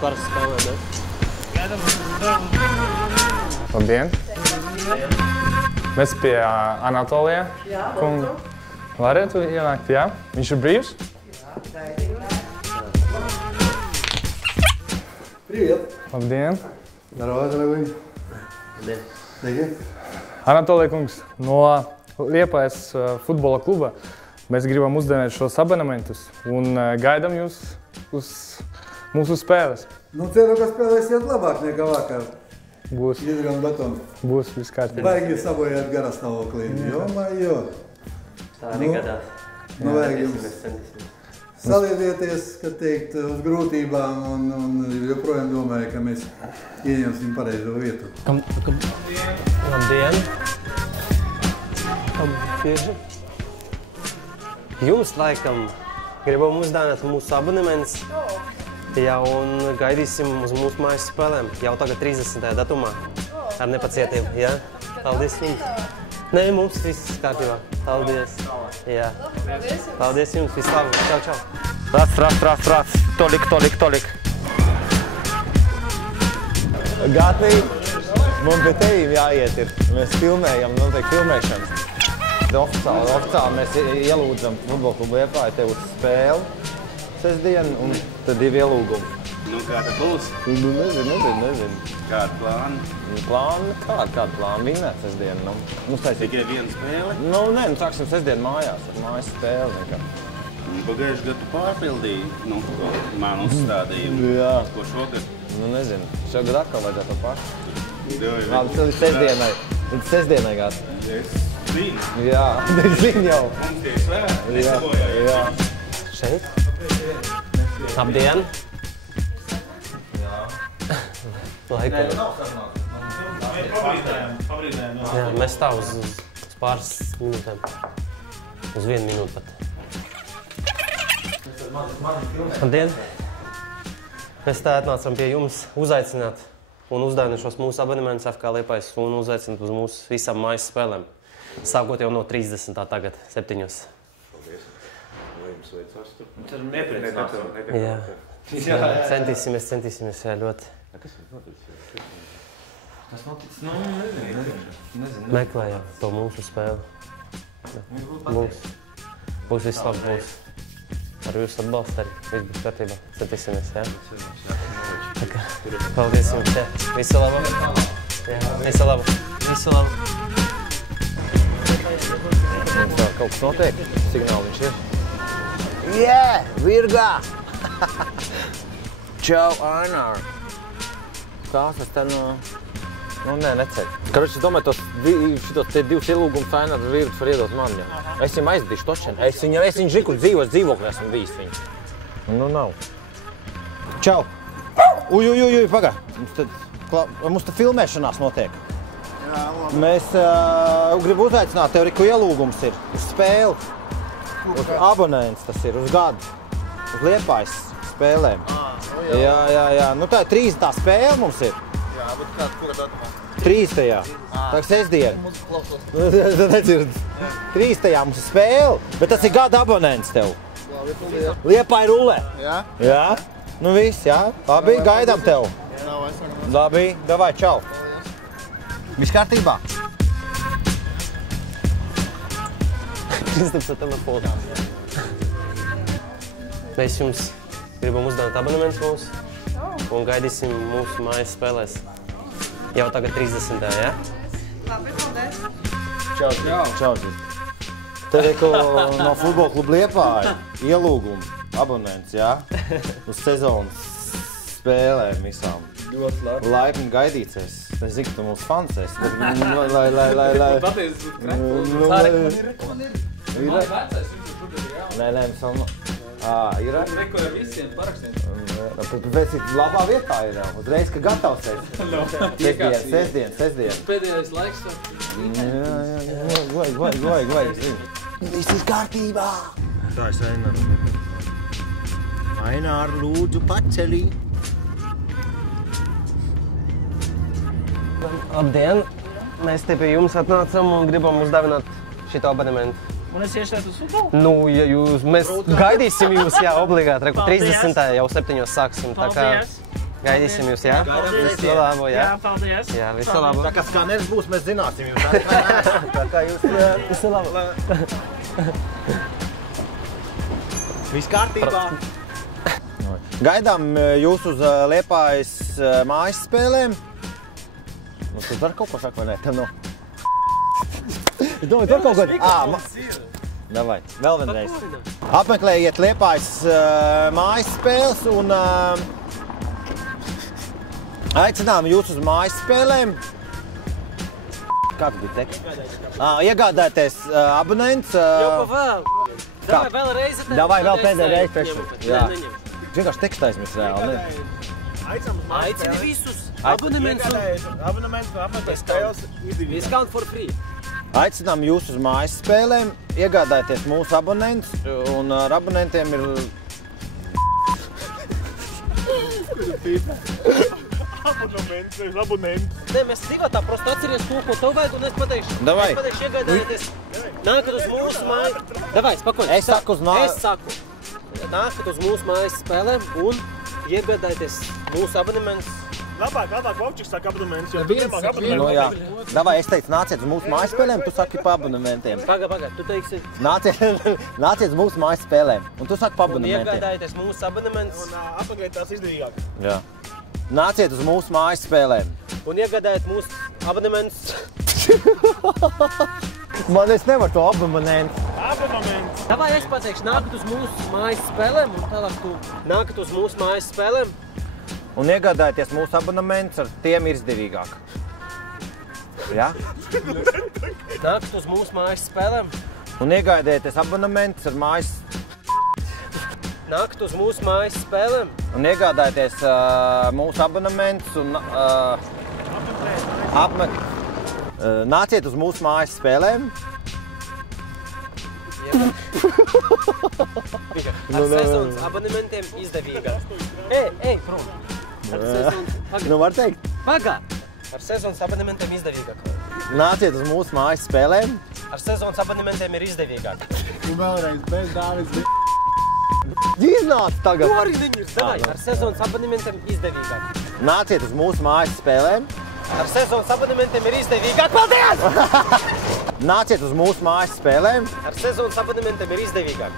Karas spēlē, ne? Labdien! Mēs pie Anatolija kunga. Varētu ienākt, jā? Viņš ir brīvs? Привет! Labdien! Здорово, дорогой! Labdien! Anatolija kungs, no Liepājas futbola kluba mēs gribam uzdevēt šos abonementus un gaidām jūs uz mūsu spēles. Nu, ceru, ka spēlēsiet labāk nekā vakar. Būs. Iedrām batonu. Būs viss kārtībā. Baigi sabojāt garastāvoklī. Jo. Tā negadās. Nu, vajag jums saliedieties, kad teikt, uz grūtībām un joprojām domāju, ka mēs ieņemsim pareizo vietu. Labdien! Bieži. Jums laikam gribam uzdāvināt mūsu abonements. Jā, un gaidīsim uz mūsu mājas spēlēm jau tagad 30. datumā. Ar nepacietību, jā? Paldies jums! Nē, mums viss kārtībā. Paldies! Jā. Paldies jums! Vislabāk! Čau, čau! Prāt! Tolik! Gatvi! Man pie tevīm jāiet ir. Mēs filmējam, notiek filmēšanas. Oficiāli mēs ielūdzam futbola klubu Liepāju tev uz spēli sestdien, un tad 2 ielūgumi. Nu, kā tad būs? Nu, nezinu. Kāda plāna? Kāda plāna? Vinēt sestdien. Tikai viena spēle? Nē, sāksim sestdien mājās, ar mājas spēli. Pagājuši gadu pārpildīja, manu uzstādījumu. Jā. Ko šogad? Nezinu. Šogad atkal vajadzētu to pašu. Labi, Līdz sestdienai gāt. Es zinu. Jā, es zinu jau. Mums tie svēti nesabojāja. Jā. Šeit? Labdien! Jā. Laikam. Jā, mēs stāv uz pāris minūtēm. Uz 1 minūti pat. Labdien! Mēs tā atnācam pie jums uzaicināt un uzdāvināt šos mūsu abonementus FK Liepājas un uzaicināt uz mūsu visām mājas spēlēm. Sākot jau no 30. tagad, 7. Paldies. Vai jums veicās tur? Ceram nepriecināsim. Jā. Centīsimies, jā, ļoti. Kas noticis? Nu, nezinu. Meklējam to mūsu spēli. Būs viss labi, būs. Ar jūsu atbalstu arī. Viss būs kārtībā. Centīsimies, jā? Paldies jums, jā. Visu labu. Jā, visu labu. Tā kaut kas notiek, signāli viņš ir. Virgā! Čau, Ainār! Tās es te Neceļ. Karoči, es domāju, šitos te 2 ielūgumus Ainār Virgs var iedot man, jā. Es viņam aizdīšu točeni. Es viņu zinu, kur dzīvokļi esmu bijis viņu. Nu, nav. Čau! Pagā! Mums te filmēšanās notiek. Mēs gribu uzaicināt tev, ko ielūgums ir. Uz spēli. Uz abonents tas ir, uz gadu. Uz Liepājas spēlēm. Jā. Nu tā ir 30. spēle mums ir. Jā, bet kura datumā? 30. Tā ir sestdien. Nedzird. 30. mums ir spēle, bet tas ir gada abonents tev. Liepāja rullē. Jā? Nu viss, jā. Labi, gaidām tev. Labi, davai, čau. Viss kārtībā? Kristaps ar telefonu. Mēs jums gribam uzdāvināt abonementus mūsu un gaidīsim mūsu mājas spēlēs. Jau tagad 30. jā? Labi, paldies. Čau. Tev ir no futbola kluba Liepāja ielūgumi, abonents, jā? Uz sezonas spēlēm visām. Ļoti labi. Laipni gaidīsies. Es zinu, ka tu mūsu fans esi. Lai. Pateicis, man ir. Man vecais, viņš tur ir jā. Nē, mēs vēl no... Ir? Reko ar visiem parakstiem. Pēc labā vietā ir jau. Uzreiz, ka gatavs esi. Sestdien. Pēdējais laiks. Vajag. Viss ir kārtībā. Tā es Ainār. Ainār, lūdzu, paceļī. Labdien! Mēs te pie jums atnācam un gribam uzdāvināt šito abonementu. Un es iešu uz futbolu? Nu, ja mēs gaidīsim jūs, jā, obligāti. 30. jau 7. sāksim. Paldies! Gaidīsim jūs, jā? Visu labu, jā? Jā, paldies. Jā, visu labu. Tā kā skaneris būs, mēs zināsim jūs. Tā kā jūs visu labu. Viss kārtībā. Gaidām jūs uz Liepājas mājas spēlēm. Tu var kaut ko saka, vai ne? Tev nav. Es domāju, tu var kaut ko... Davai, vēl vienreiz. Apmeklējiet Liepājas mājas spēles un aicinām jūs uz mājas spēlēm. Kā tu bija teksts? Iegādāties abonents. Davai vēl reizi. Davai vēl pēdējā reize. Jā. Vienkārši tekstu aizmirst reāli, ne? Aicini visus abonementus. Discount for free. Aicinām jūs uz mājas spēlēm, iegādājieties mūsu abonents, un ar abonentiem ir... Abonents. Nē, mēs divatā prosto atceries to, ko tev vajag, un es pateikšu. Davai. Es pateikšu, iegādājieties. Nākat uz mūsu māju. Davai, spakoļ. Es saku uz māju. Es saku. Nākat uz mūsu mājas spēlēm un iegādājieties mūsu abonements. Labāk, Vaučiks saka abonements, jo tu nemāk abonements. Nu jā. Davai, es teicu, nāciet uz mūsu mājas spēlēm, tu saki pa abonementiem. Paga, tu teiksi. Nāciet uz mūsu mājas spēlēm, un tu saki pa Un abonementiem. iegādājieties mūsu abonements. Un apmeklēt tās izdevīgāk. Jā. Nāciet uz mūsu mājas spēlēm. Un iegādājiet mūsu abonements. Man es nevaru to abonementu. Abonements. Davai, es pateikšu, nākat uz mūsu mājas spēlēm, un tālāk tu nākat uz mūsu mājas spēlēm. Un iegādājieties mūsu abonements, ar tiem ir izdevīgāk. Jā? Nākat uz mūsu mājas spēlēm. Un iegādājieties abonements ar mājas... Nākat uz mūsu mājas spēlēm. Un iegādājieties mūsu abonements un nāciet uz mūsu mājas spēlēm. Ar sezonas abonementiem izdevīgāk. Ej, prom. Nu, var teikt. Pagā! Ar sezonas abonementiem izdevīgāk. Nāciet uz mūsu mājas spēlēm. Ar sezonas abonementiem ir izdevīgāk. Un vēlreiz bez Dāvis. Iznāc tagad. Ko arī viņus? Davai, ar sezonas abonementiem izdevīgāk. Nāciet uz mūsu mājas spēlēm. Ar sezonas abonementiem ir izdevīgāk. Paldies! Nāciet uz mūsu mājas spēlēm. Ar sezonas abonementiem ir izdevīgāk.